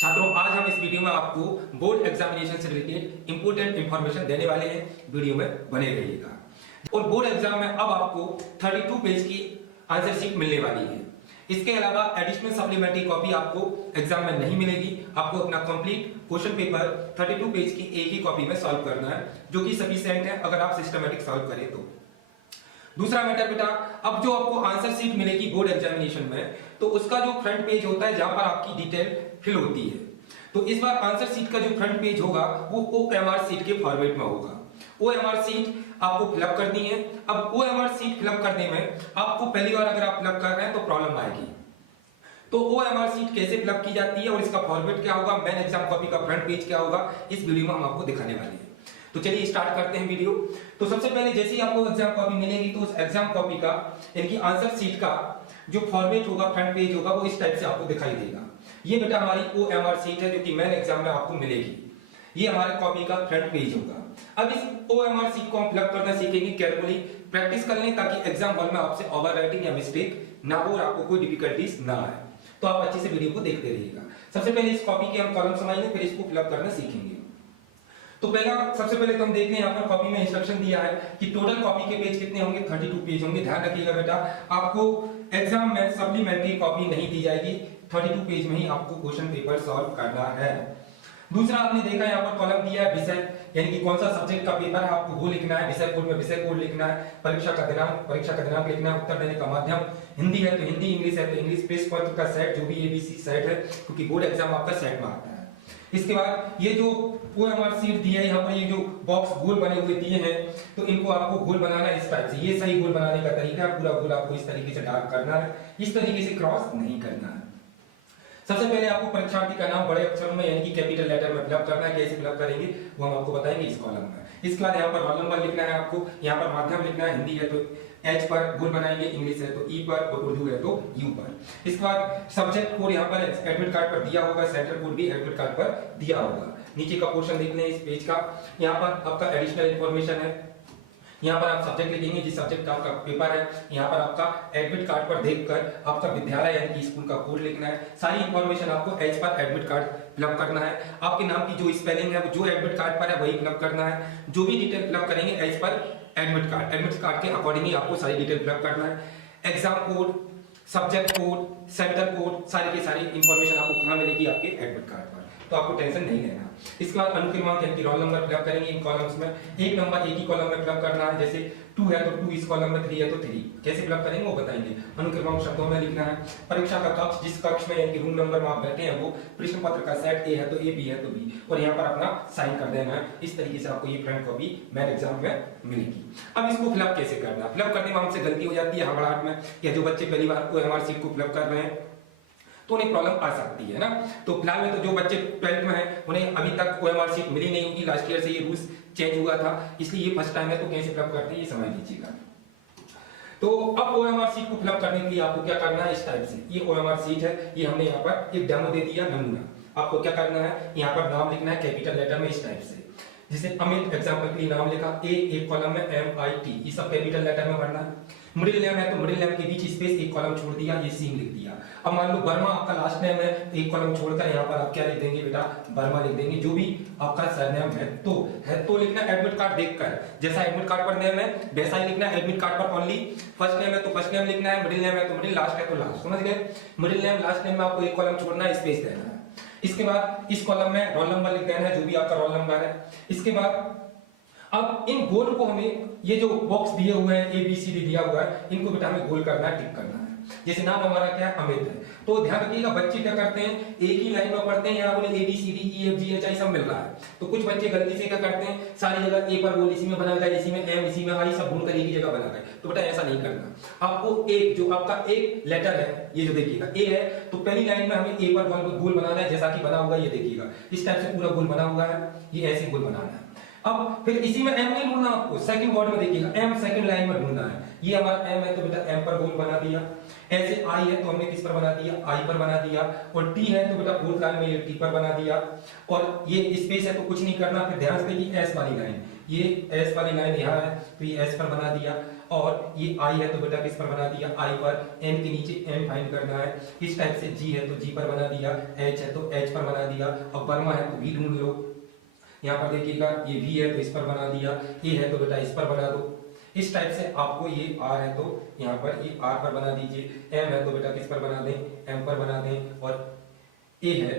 छात्रों, आज हम इस वीडियो में आपको बोर्ड एग्जामिनेशन से रिलेटेड इंपोर्टेंट इंफॉर्मेशन देने वाले हैं। वीडियो में बने रहिएगा। और बोर्ड एग्जाम में अब आपको 32 पेज की आंसर शीट मिलने वाली है। इसके अलावा एडिशनल सप्लीमेंट्री कॉपी आपको एग्जाम में नहीं मिलेगी। आपको अपना कंप्लीट क्वेश्चन पेपर 32 पेज की एक ही कॉपी में सॉल्व करना है, जो कि सफिशिएंट है अगर आप सिस्टमैटिक सॉल्व करें तो। दूसरा मैटर बेटा, अब जो आपको आंसर शीट मिलेगी बोर्ड एग्जामिनेशन में, तो उसका जो फ्रंट पेज होता है जहां पर आपकी डिटेल फिल होती है, तो इस बार आंसर शीट का जो फ्रंट पेज होगा वो OMR शीट के फॉर्मेट में होगा। OMR शीट आपको फिलअप करनी है। अब OMR शीट फिलअप करने में आपको पहली बार अगर आप फिलअप कर रहे हैं तो प्रॉब्लम आएगी। तो OMR शीट कैसे फिलअप की जाती है और इसका फॉर्मेट क्या होगा, मेन एग्जाम कॉपी का फ्रंट पेज क्या होगा, इस वीडियो में हम आपको दिखाने वाले हैं। तो चलिए स्टार्ट करते हैं वीडियो। तो सबसे पहले जैसे ही आपको एग्जाम कॉपी मिलेगी तो उस एग्जाम कॉपी का यानी आंसर शीट का जो फॉर्मेट होगा, फ्रंट पेज होगा, वो इस टाइप से आपको दिखाई देगा। ये बेटा हमारी OMR शीट है जो कि मेन एग्जाम में आपको मिलेगी। ये हमारे कॉपी का फ्रंट पेज होगा। अब इस OMR शीट को हम फिलअप करना सीखेंगे, केयरफुली प्रैक्टिस कर लें ताकि एग्जाम हॉल में आपसे ओवर राइटिंग या मिस्टेक ना हो और आपको कोई डिफिकल्टीज ना आए। तो आप अच्छे से वीडियो को देखते रहिएगा। सबसे पहले इस कॉपी के हम कॉलम समझेंगे, फिर इसको फिलअप करना सीखेंगे। तो सबसे पहले तो हम देखते हैं यहाँ पर कॉपी में इंस्ट्रक्शन दिया है कि टोटल कॉपी के पेज कितने होंगे, 32 पेज होंगे। ध्यान रखिएगा बेटा, आपको एग्जाम में सप्लीमेंट्री कॉपी नहीं दी जाएगी। 32 पेज में ही आपको क्वेश्चन पेपर सॉल्व करना है। दूसरा आपने देखा यहाँ पर कॉलम दिया है विषय, यानी कि कौन सा सब्जेक्ट का पेपर है आपको वो लिखना है। विषय कोड में विषय कोड लिखना है। परीक्षा का दिनांक लिखना है। उत्तर देने का माध्यम हिंदी है तो हिंदी, इंग्लिश है तो इंग्लिश, प्रश्न पत्र का सेट जो भी ABC सेट है, क्योंकि बोर्ड एग्जाम आपका सेट में आता है। इसके बाद ये जो OMR शीट दी है, यहाँ पर ये जो बॉक्स गोल बने हुए दिए हैं, तो इनको आपको गोल बनाना है इस टाइप से। ये सही गोल बनाने का तरीका है। पूरा गोल आपको इस तरीके से डार्क करना है, इस तरीके से क्रॉस नहीं करना है। सबसे पहले आपको परीक्षार्थी का नाम बड़े अक्षरों में यानी कि कैपिटल लेटर में फिलअप करना है। कैसे फिलअप करेंगे वो हम आपको बताएंगे इस कॉलम में। इसके बाद यहाँ पर रोल नंबर लिखना है आपको। यहाँ पर माध्यम लिखना है। हिंदी है तो H पर गोल बनाएंगे, इंग्लिश है तो E पर और उर्दू है तो U पर। इसके बाद सब्जेक्ट कोड यहाँ पर एडमिट कार्ड पर दिया होगा, सेंटर कोड भी एडमिट कार्ड पर दिया होगा। नीचे का पोर्शन देख लें इस पेज का। यहाँ पर आपका एडिशनल इंफॉर्मेशन है। यहाँ पर आप सब्जेक्ट लिखेंगे जिस सब्जेक्ट का आपका पेपर है। यहाँ पर आपका एडमिट कार्ड पर देखकर आपका विद्यालय यानी कि स्कूल का कोड लिखना है। सारी इंफॉर्मेशन आपको H पर एडमिट कार्ड फिलअप करना है। आपके नाम की जो स्पेलिंग है वो जो एडमिट कार्ड पर है वही फिलअप करना है। जो भी डिटेल फिलअप करेंगे H पर एडमिट कार्ड के अकॉर्डिंगली आपको सारी डिटेल फिलअप करना है। Exam code, subject code, centre code, सारी की सारी इंफॉर्मेशन आपको कहाँ मिलेगी, आपके एडमिट कार्ड पर। तो आपको टेंशन नहीं लेना। इसके बाद अनुक्रमांक यानी कि रोल नंबर फिलअप करेंगे इन कॉलम्स में। एक नंबर एक ही कॉलम में फिलअप करना है। जैसे 2 है तो 2 इस कॉलम में, 3 है तो 3। कैसे फिलअप करेंगे वो बताएंगे। अनुक्रमांक शब्दों में लिखना है। परीक्षा का कक्ष, जिस कक्ष में यानी कि रूम नंबर में आप बैठे हैं वो प्रश्न पत्र का सेट A है तो A, B है तो B, और यहाँ पर अपना साइन कर देना है। इस तरीके से आपको ये फ्रंट कॉपी मेन एग्जाम में मिलेगी। अब इसको फिलअप कैसे करना है? फिलअप करने में हमसे गलती हो जाती है हड़बड़ाहट में, या जो बच्चे पहली बार OMR शीट को फिलअप कर रहे हैं तो उन्हें प्रॉब्लम आ सकती है ना। तो फिलहाल में तो जो बच्चे 12th में हैं उन्हें अभी तक OMR शीट मिली नहीं होगी। लास्ट ईयर से ये रूल्स चेंज हुआ था, इसलिए ये फर्स्ट टाइम है। तो कैसे फिलअप करते हैं ये समझ लीजिएगा। तो अब OMR शीट को फिलअप करने के लिए आपको क्या करना है, इस टाइप से। ये OMR शीट है, ये हमने यहाँ पर एक डेमो दे दिया, नमूना। आपको क्या करना है, यहाँ पर नाम लिखना है कैपिटल लेटर में इस टाइप से। जैसे अमित एग्जाम्पल के लिए नाम लिखा, एक कॉलम में MIT, ये सब कैपिटल लेटर में भरना है। मिडिल नेम है तो मिडिल नेम के बीच स्पेस एक कॉलम छोड़ दिया, ये सीन लिख दिया। अब मान लो वर्मा आपका लास्ट नेम है, एक कॉलम छोड़कर यहाँ पर आप क्या लिख देंगे बेटा, वर्मा लिख देंगे। जो भी आपका सरनेम है तो लिखना एडमिट कार्ड देखकर। जैसा एडमिट कार्ड पर नेम है वैसा ही लिखना है एडमिट कार्ड पर ओनली। फर्स्ट नेम है तो फर्स्ट नेम लिखना है, मिडिल नेम है तो मिडिल, लास्ट है तो लास्ट। समझ गए? मिडिल नेम लास्ट नेम में आपको एक कॉलम छोड़ना है, स्पेस देना है। इसके बाद इस कॉलम में रोल नंबर लिख देना है, जो भी आपका रोल नंबर है। इसके बाद अब इन गोल को हमें, ये जो बॉक्स दिए हुए हैं ABCD दिया हुआ है, इनको बेटा हमें गोल करना है, टिक करना है। जैसे नाम हमारा क्या है, अमित है, तो ध्यान रखिएगा बच्चे क्या करते हैं, एक ही लाइन में पढ़ते हैं। यहाँ बोले ABCDEFGHI सब मिल रहा है, तो कुछ बच्चे गलती से क्या करते हैं, सारी जगह A पर गोल इसी में बना है, इसी में M, इसी में I, सब भूल कर एक ही जगह बना है। तो बेटा ऐसा नहीं करना। आपको एक जो आपका एक लेटर है, ये जो देखिएगा A है, तो पहली लाइन में हमें A पर गोल बनाना है, जैसा कि बना हुआ है ये देखिएगा। इस टाइप से पूरा गोल बना हुआ है, ये ऐसे गोल बनाना है। अब फिर इसी में M नहीं ढूंढना आपको, सेकंड वर्ड में देखिएगा M सेकंड लाइन में ढूंढना है। ये हमारा M है तो बेटा M पर गोल बना दिया। ऐसे I है तो हमने किस पर बना दिया, I पर बना दिया। और T है तो बेटा फोर्थ लाइन में ये T पर बना दिया। और ये स्पेस है तो कुछ नहीं करना। फिर ध्यान से देखिए S वाली लाइन, ये S वाली लाइन यहाँ है तो ये S पर बना दिया। और ये आई है तो बेटा किस पर बना दिया, आई पर। एन के नीचे एन फाइंड करना है। इस टाइप से जी है तो जी पर बना दिया, एच है तो एच पर बना दिया। अब वर्मा है तो वी ढूंढ लो। यहाँ पर देखिएगा ये वी है तो इस पर बना दिया, ए है तो बेटा इस पर बना दो। इस टाइप से आपको ये आर है तो यहाँ पर ये आर पर बना दीजिए, एम है तो बेटा किस पर बना दें, एम पर बना दें, और ए है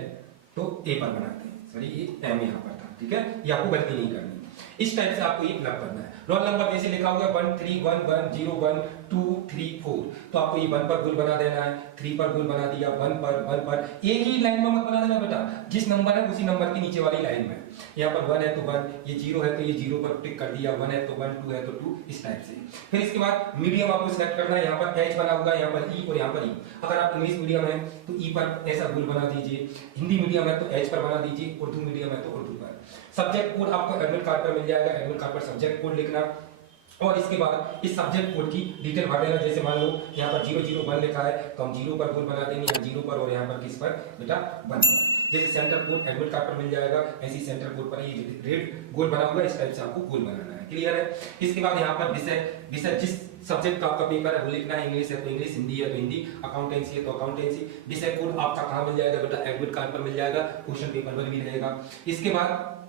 तो ए पर बना दें। सॉरी ये एम यहाँ पर था, ठीक है, ये आपको गलती नहीं करनी। इस टाइप से आपको ये फिलअप करना है। रोल नंबर जैसे लिखा हुआ है 1 3 1 1 0 1 2 3 4, तो आपको ये 1 पर गुल बना देना है, 3 पर गुल बना दिया, 1 पर एक ही लाइन में मत बना देना बेटा, जिस नंबर है उसी नंबर के नीचे वाली लाइन में। यहाँ पर 1 है तो 1, ये 0 है तो ये 0 पर टिक कर दिया, 1 है तो 1, 2 है तो 2, इस टाइप से। फिर इसके बाद मीडियम आपको सिलेक्ट करना है। यहाँ पर एच बना हुआ है, यहाँ पर ई और यहाँ पर ई। अगर आप इंग्लिश मीडियम है तो ई पर ऐसा गुल बना दीजिए, हिंदी मीडियम है तो एच पर बना दीजिए, उर्दू मीडियम है तो उर्दू पर। सब्जेक्ट कोड आपको एडमिट कार्ड पर मिल जाएगा, एडमिट कार्ड पर सब्जेक्ट कोड लिखना, और इसके बाद इस सब्जेक्ट कोड की डिटेल भर देना। जैसे मान लो यहाँ पर 001 लिखा है तो हम 0 पर गोल बना देंगे, यहाँ 0 पर, और यहाँ पर किस पर बेटा 1 पर। जैसे सेंटर कोड एडमिट कार्ड पर मिल जाएगा, ऐसी सेंटर कोड पर ये रेड गोल बना हुआ है, इस टाइप से आपको गोल बनाना है। क्लियर है। इसके बाद यहाँ पर विषय जिस सब्जेक्ट का आपका पेपर है वो लिखना है। इंग्लिश है तो इंग्लिश, हिंदी है तो हिंदी, अकाउंटेंसी है तो अकाउंटेंसी। विषय कोड आपका कहाँ मिल जाएगा बेटा, एडमिट कार्ड पर मिल जाएगा, क्वेश्चन पेपर पर भी रहेगा। इसके बाद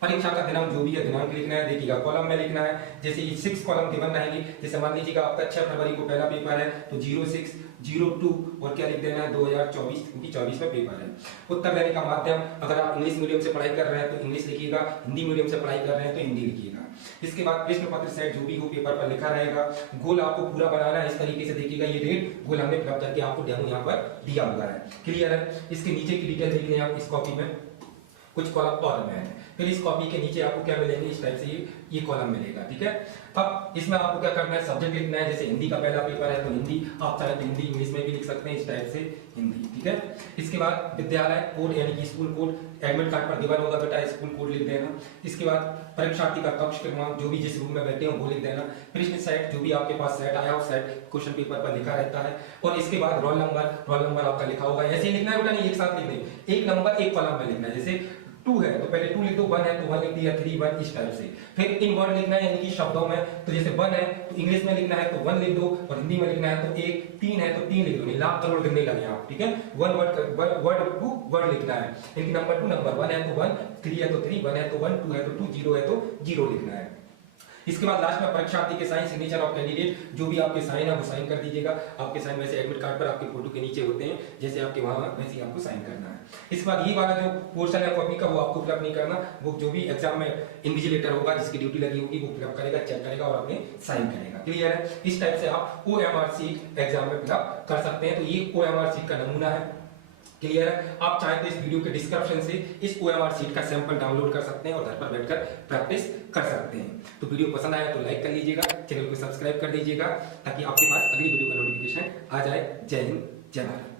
परीक्षा का दिनांक जो भी है दिनांक लिखना है, देखिएगा कॉलम में लिखना है। जैसे ये 6 कॉलम गिवन रहेंगे, जैसे मान लीजिएगा आपका 6 फरवरी को पहला पेपर है तो 06 02 और क्या लिख देना है 2024, क्योंकि 24 में पेपर है। उत्तर देने का माध्यम, अगर आप इंग्लिश मीडियम से पढ़ाई कर रहे हैं तो इंग्लिश लिखिएगा, हिंदी मीडियम से पढ़ाई कर रहे हैं तो हिंदी लिखिएगा। इसके बाद प्रश्न पत्र सेट जो भी हो पेपर पर लिखा रहेगा। गोल आपको पूरा बनाना है, इस तरीके से देखिएगा ये रेड गोल हमने फिलअप करके आपको डेमो यहाँ पर दिया हुआ है। क्लियर है। इसके नीचे की डिटेल देख लें आप इस कॉपी में, कुछ कॉलम और में है। फिर इस कॉपी के नीचे आपको क्या मिलेंगे, इस टाइप से ये कॉलम मिलेगा, ठीक है। अब इसमें आपको क्या करना है, सब्जेक्ट लिखना है। जैसे हिंदी का पहला पेपर है तो हिंदी, आप चाहे तो हिंदी इंग्लिश में भी लिख सकते हैं, इस टाइप से हिंदी, ठीक है। इसके बाद विद्यालय कोड यानी कि स्कूल कोड, एडमिट कार्ड पर गिवन होगा बेटा, स्कूल कोड लिख देना। इसके बाद परीक्षार्थी का कक्ष क्रमांक, जो भी जिस रूम में बैठे हो वो लिख देना। प्रश्न सेट, जो भी आपके पास सेट आया हो सेट क्वेश्चन पेपर पर लिखा रहता है। और इसके बाद रोल नंबर आपका लिखा होगा, ऐसे ही लिखना है बेटा, नहीं एक साथ लिख दें, एक नंबर एक कॉलम में लिखना है। जैसे 2 है तो पहले 2 लिख दो, 1 है तो 1 लिख दिया, 3 1, इस टाइप से। फिर इन वर्ड लिखना है यानी कि शब्दों में, तो जैसे 1 है तो इंग्लिश में लिखना है तो 1 लिख दो, और हिंदी में लिखना है तो 1, 3 है तो 3 लिख दो, नहीं लाख करोड़ गिनने लगे आप, ठीक है। 1 वर्ड टू वर्ड लिखना है, यानी नंबर 2 नंबर, 1 है तो 1, 3 है तो 3, 1 है तो 1, 2 है तो 2, 0 है तो 0 लिखना है। इसके बाद लास्ट में परीक्षार्थी के साइन, सिग्नेचर ऑफ कैंडिडेट, जो भी आपके साइन है वो साइन कर दीजिएगा। आपके साइन वैसे एडमिट कार्ड पर आपके फोटो के नीचे होते हैं, जैसे आपके वहां वैसे ही आपको साइन करना है। इसके बाद ये वाला जो पोर्शन है कॉपी का वो आपको फिलअप नहीं करना, वो जो भी एग्जाम में इन्विजिलेटर होगा जिसकी ड्यूटी लगी होगी वो फिलअप करेगा, चेक करेगा और अपने साइन करेगा। क्लियर है। इस टाइप से आप OMR शीट एग्जाम में फिलअप कर सकते हैं। तो ये OMR शीट का नमूना है। क्लियर है। आप चाहे तो इस वीडियो के डिस्क्रिप्शन से इस OMR शीट का सैंपल डाउनलोड कर सकते हैं और घर पर बैठकर प्रैक्टिस कर सकते हैं। तो वीडियो पसंद आया तो लाइक कर लीजिएगा, चैनल को सब्सक्राइब कर दीजिएगा ताकि आपके पास अगली वीडियो का नोटिफिकेशन आ जाए। जय हिंद, जय भारत।